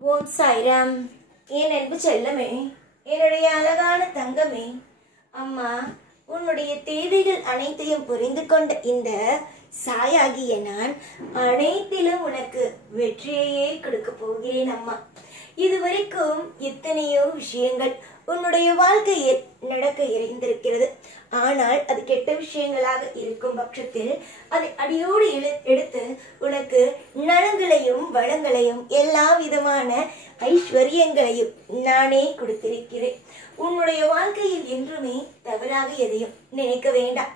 ஓம் சாய்ராம். என் அன்பு செல்லமே, என்னுடைய அழகான தங்கமே, அம்மா உன்னுடைய தேவைகள் அனைத்தையும் புரிந்து கொண்ட இந்த சாயாகிய நான் அனைத்திலும் உனக்கு வெற்றியையே கொடுக்க போகிறேன் அம்மா. இதுவரைக்கும் எத்தனையோ விஷயங்கள் உன்னுடைய வாழ்க்கையில் நடக்க இருந்திருக்கிறது. ஆனால் அது கெட்ட விஷயங்களாக இருக்கும் பட்சத்தில் அதை அடியோடு எடுத்து உனக்கு நலங்களையும் வளங்களையும் எல்லா விதமான ஐஸ்வர்யங்களையும் நானே கொடுத்திருக்கிறேன். உன்னுடைய வாழ்க்கையில் என்றுமே தவறாக எதையும் நினைக்க வேண்டாம்.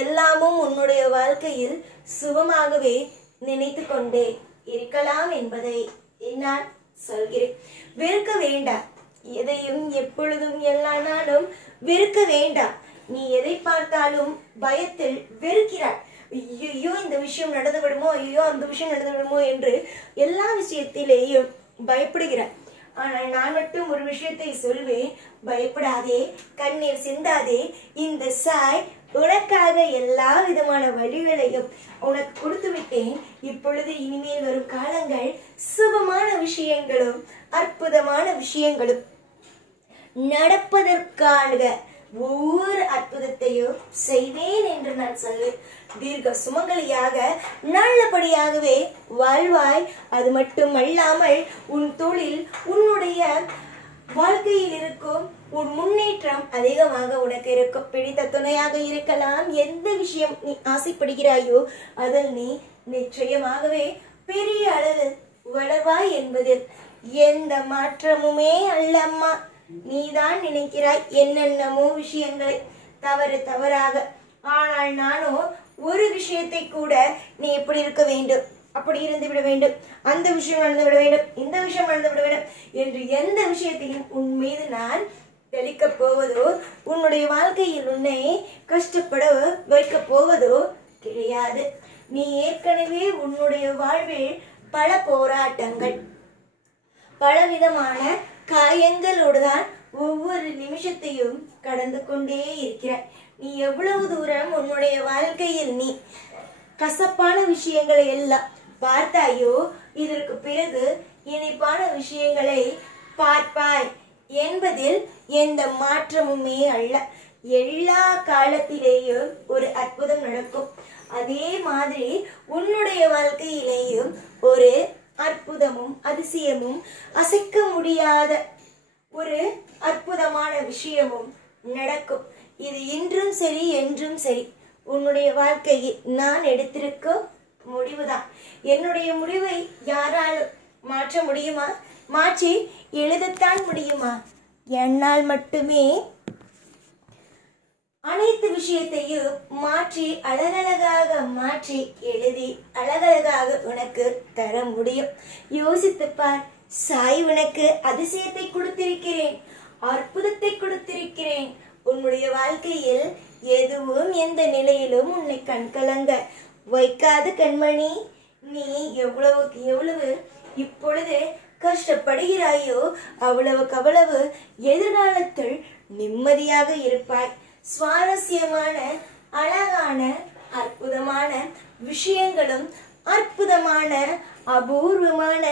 எல்லாமும் உன்னுடைய வாழ்க்கையில் சுபமாகவே நினைத்து கொண்டே இருக்கலாம் என்பதை நான் சொல்கிறேன். வெறுக்க வேண்டாம். எதையும் எப்பொழுதும் எல்லா நாளும் வெறுக்க வேண்டாம். நீ எதை பார்த்தாலும் பயத்தில் வெறுக்கிறாய். ஐயோ இந்த விஷயம் நடந்து விடுமோ, ஐயோ அந்த விஷயம் நடந்து விடுமோ என்று எல்லா விஷயத்திலேயும் பயப்படுகிறாய். ஆனால் நான் மட்டும் ஒரு விஷயத்தை சொல்வேன், பயப்படாதே, கண்ணீர் சிந்தாதே. இந்த சாய் உனக்காக எல்லா விதமான வழிகளையும் உனக்கு கொடுத்து விட்டேன். இப்பொழுது இனிமேல் வரும் காலங்கள் சுபமான விஷயங்களும் அற்புதமான விஷயங்களும் நடப்பதற்கான ஒவ்வொரு அற்புதத்தையும் செய்வேன் என்று நான் சொல்வேன். தீர்க்க சுமங்கலியாக நல்லபடியாகவே வாழ்வாய். அது மட்டுமல்லாமல் உன் தொழில், உன்னுடைய வாழ்க்கையில் இருக்கும் உன் முன்னேற்றம் அதிகமாக உனக்கு இருக்கும். பிடித்த துணையாக இருக்கலாம். எந்த விஷயம் நீ ஆசைப்படுகிறாயோ அதில் நீ நிச்சயமாகவே பெரிய அளவில் வளர்வாய் என்பதில் எந்த மாற்றமுமே அல்ல அம்மா. நீதான் நினைக்கிறாய் என்னென்னமோ விஷயங்களை தவறாக. ஆனால் நானோ ஒரு விஷயத்தை கூட நீ எப்படி இருக்க வேண்டும், அப்படி இருந்து விட வேண்டும், அந்த விஷயம் நடந்து விட வேண்டும், இந்த விஷயம் நடந்து விட வேண்டும் என்று எந்த விஷயத்தையும் உன் மீது நான் தெளிக்க போவதோ, உன்னுடைய வாழ்க்கையில் உன்னை கஷ்டப்பட வைக்க போவதோ கிடையாது. நீ ஏற்கனவே உன்னுடைய வாழ்வில் பல போராட்டங்கள், பலவிதமான காயங்களோடு தான் ஒவ்வொரு நிமிஷத்தையும் கடந்து கொண்டே இருக்கிறாய். நீ எவ்வளவு தூரம் உன்னுடைய வாழ்க்கையில் நீ கசப்பான விஷயங்களை எல்லாம் பார்த்தாயோ, இதற்கு பிறகு இனிப்பான விஷயங்களை பார்ப்பாய் என்பதில் எந்த மாற்றமுமே அல்ல. எல்லா காலத்திலேயும் ஒரு அற்புதம் நடக்கும். அதே மாதிரி உன்னுடைய வாழ்க்கையிலேயும் ஒரு அற்புதமும் அதிசயமும் அசைக்க முடியாத ஒரு அற்புதமான விஷயமும் நடக்கும். இது இன்றும் சரி என்றும் சரி உன்னுடைய வாழ்க்கையில் நான் எடுத்திருக்கும் முடிவுதான். என்னுடைய முடிவை யாராலும் மாற்ற முடியுமா? மாற்றி எழுதத்தான் முடியுமா? என்னால் மட்டுமே அனைத்து விஷயத்தையும் மாற்றி அழகழகாக மாற்றி எழுதி அழகழகாக உனக்கு தர முடியும். யோசித்துப்பார். சாய் உனக்கு அதிசயத்தை கொடுத்திருக்கிறேன், அற்புதத்தை கொடுத்திருக்கிறேன். உன்னுடைய வாழ்க்கையில் எதுவும் எந்த நிலையிலும் உன்னை கண்கலங்க வைக்காத கண்மணி. நீ எவ்வளவுக்கு எவ்வளவு இப்பொழுது கஷ்டப்படுகிறாயோ அவ்வளவுக்கு அவ்வளவு எதிர்காலத்தில் நிம்மதியாக இருப்பாய். சுவாரஸ்யமான, அழகான, அற்புதமான விஷயங்களும் அற்புதமான அபூர்வமான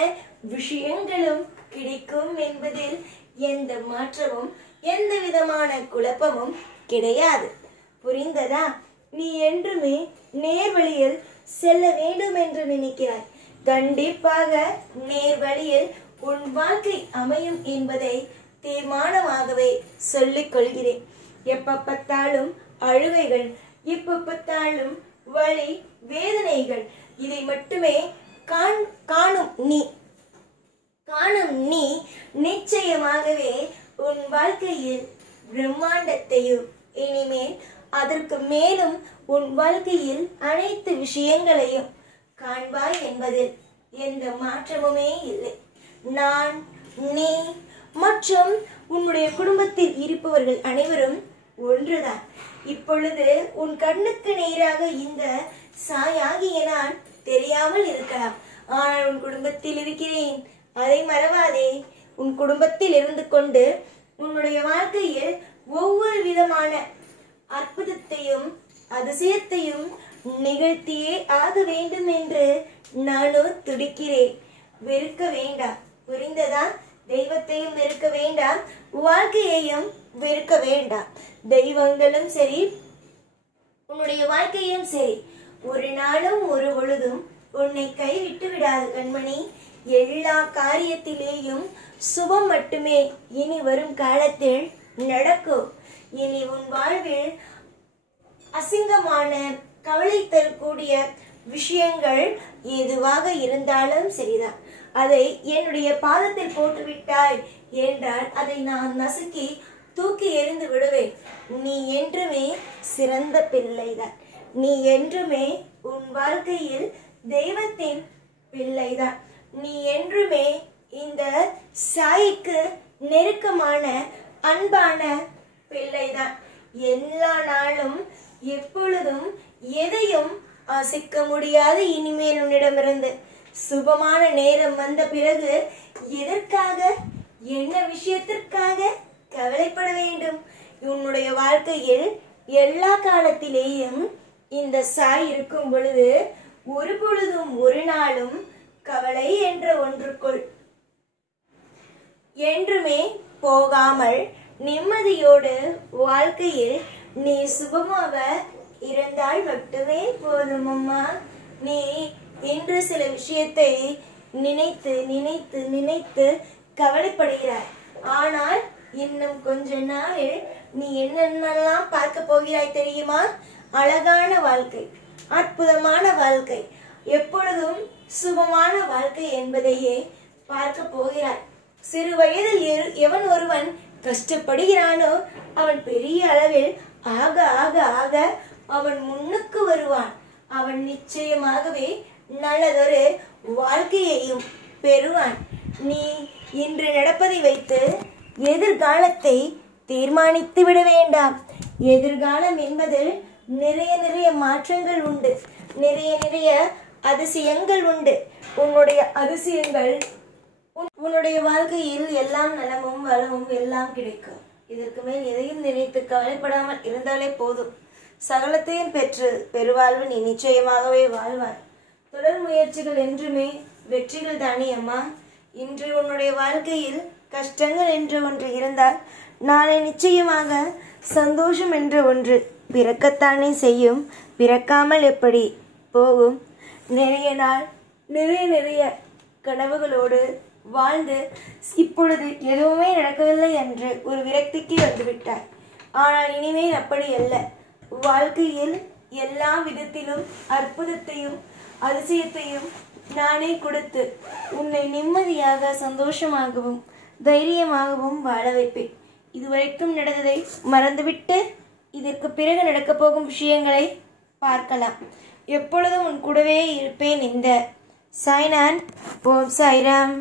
விஷயங்களும் கிடைக்கும் என்பதில் எந்த மாற்றமும் எந்த விதமான குழப்பமும் கிடையாது. புரிந்ததா? நீ என்றுமே நேர்வழியில் செல்ல வேண்டும் என்று நினைக்கிறாய். கண்டிப்பாக நேர்வழியில் உன் வாழ்க்கை அமையும் என்பதை தீர்மானமாகவே சொல்லிக் கொள்கிறேன். எப்ப பார்த்தாலும் அழுகைகள், எப்ப பார்த்தாலும் வலி வேதனைகள், இதை மட்டுமே காணும் நீ நிச்சயமாகவே உன் வாழ்க்கையில் பிரம்மாண்டத்தையும் இனிமேல் அதற்கு மேலும் உன் வாழ்க்கையில் அனைத்து விஷயங்களையும் காண்பாய் என்பதில் எந்த மாற்றமுமே இல்லை. நான், நீ மற்றும் உன்னுடைய குடும்பத்தில் இருப்பவர்கள் அனைவரும் ஒன்றுதான். இப்பொழுது உன் கண்ணுக்கு நேராக இந்த சாயாகிய நான் தெரியாமல் இருக்கலாம். ஆனால் உன் குடும்பத்தில் இருக்கிறேன், அதை மறவாதே. உன் குடும்பத்தில் இருந்து கொண்டு உன்னுடைய வாழ்க்கையில் ஒவ்வொரு விதமான அற்புதத்தையும் அதிசயத்தையும் நிகழ்த்தியே ஆக வேண்டும் என்று நானோ துடிக்கிறேன். வெறுக்க வேண்டாம். புரிந்ததா? தெய்வத்தையும் வெறுக்க வேண்டாம், வாழ்க்கையையும் வெறுக்க வேண்டாம். தெய்வங்களும் சரி, உன்னுடைய வாழ்க்கையும் சரி, ஒரு நாளும் ஒரு பொழுதும் உன்னை கைவிட்டு விடாது கண்மணி. எல்லா காரியத்திலேயும் சுபம் மட்டுமே இனி வரும் காலத்தில் நடக்கும். இனி உன் வாழ்வில் அசிங்கமான கவலை தரக்கூடிய விஷயங்கள் எதுவாக இருந்தாலும் சரிதான். அதை என்னுடைய பாதத்தில் போட்டுவிட்டாய் என்றால் அதை நான் நசுக்கி தூக்கி எறிந்து விடுவேன். நீ என்றுமே சிறந்த பிள்ளைதான். நீ என்றுமே உன் வாழ்க்கையில் தெய்வத்தின் பிள்ளைதான். நீ என்றுமே இந்த சாய்க்கு நெருக்கமான அன்பான பிள்ளைதான். எல்லா நாளும் எப்பொழுதும் எதையும் அசைக்க முடியாது. இனிமேல் உன்னிடமிருந்து சுபமான நேரம் வந்த பிறகு எதற்காக, என்ன விஷயத்திற்காக கவலைப்பட வேண்டும்? உன்னுடைய வாழ்க்கையில் எல்லா காலத்திலேயும் இந்த சாய் இருக்கும் பொழுது ஒரு பொழுதும் ஒரு நாளும் கவலை என்ற ஒன்றுக்குள் என்றுமே போகாமல் நிம்மதியோடு வாழ்க்கையில் நீ சுபமாக இருந்தால் மட்டுமே போதும் அம்மா. நீ இன்று சில விஷயத்தை நினைத்து நினைத்து நினைத்து கவலைப்படுகிறாய். ஆனால் இன்னும் கொஞ்ச நாளில் நீ என்னென்னலாம் பார்க்க போகிறாய் தெரியுமா? அழகான வாழ்க்கை, அற்புதமான வாழ்க்கை, எப்பொழுதும் சுபமான வாழ்க்கை என்பதையே பார்க்க போகிறாய். சிறு வயதில் எவன் ஒருவன் கஷ்டப்படுகிறானோ அவன் பெரிய அளவில் ஆக ஆக ஆக அவன் முன்னுக்கு வருவான். அவன் நிச்சயமாகவே நல்லதொரு வாழ்க்கையையும் பெறுவான். நீ இன்று நடப்பதை வைத்து எதிர்காலத்தை தீர்மானித்து விட வேண்டாம். எதிர்காலம் என்பதில் நிறைய நிறைய மாற்றங்கள் உண்டு, நிறைய நிறைய அதிசயங்கள் உண்டு. உன்னுடைய அதிசயங்கள், உன்னுடைய வாழ்க்கையில் எல்லாம் நலமும் வளமும் எல்லாம் கிடைக்கும். இதற்கு மேல் எதையும் நினைத்து கவலைப்படாமல் இருந்தாலே போதும். சகலத்தையும் பெற்று பெருவாழ்வு நீ நிச்சயமாகவே வாழ்வாய். தொடர் முயற்சிகள் என்றுமே வெற்றிகள் தானே அம்மா. இன்று உன்னுடைய வாழ்க்கையில் கஷ்டங்கள் என்று ஒன்று இருந்தால் நாளை நிச்சயமாக சந்தோஷம் என்ற ஒன்று பிறக்கத்தானே செய்யும். பிறக்காமல் எப்படி போகும்? நிறைய நாள் நிறைய நிறைய கனவுகளோடு வாழ்ந்து இப்பொழுது எதுவுமே நடக்கவில்லை என்று ஒரு விரக்திக்கு வந்துவிட்டாய். ஆனால் இனிமேல் அப்படி அல்ல. வாழ்க்கையில் எல்லா விதத்திலும் அற்புதத்தையும் அதிசயத்தையும் நானே கொடுத்து உன்னை நிம்மதியாக சந்தோஷமாகவும் தைரியமாகவும் வாழ வைப்பேன். இதுவரைக்கும் நடந்ததை மறந்துவிட்டு இதற்கு பிறகு நடக்கப் போகும் விஷயங்களை பார்க்கலாம். எப்பொழுதும் உன் கூடவே இருப்பேன். இந்த சாய்நான். ஓம் சாய்ராம்.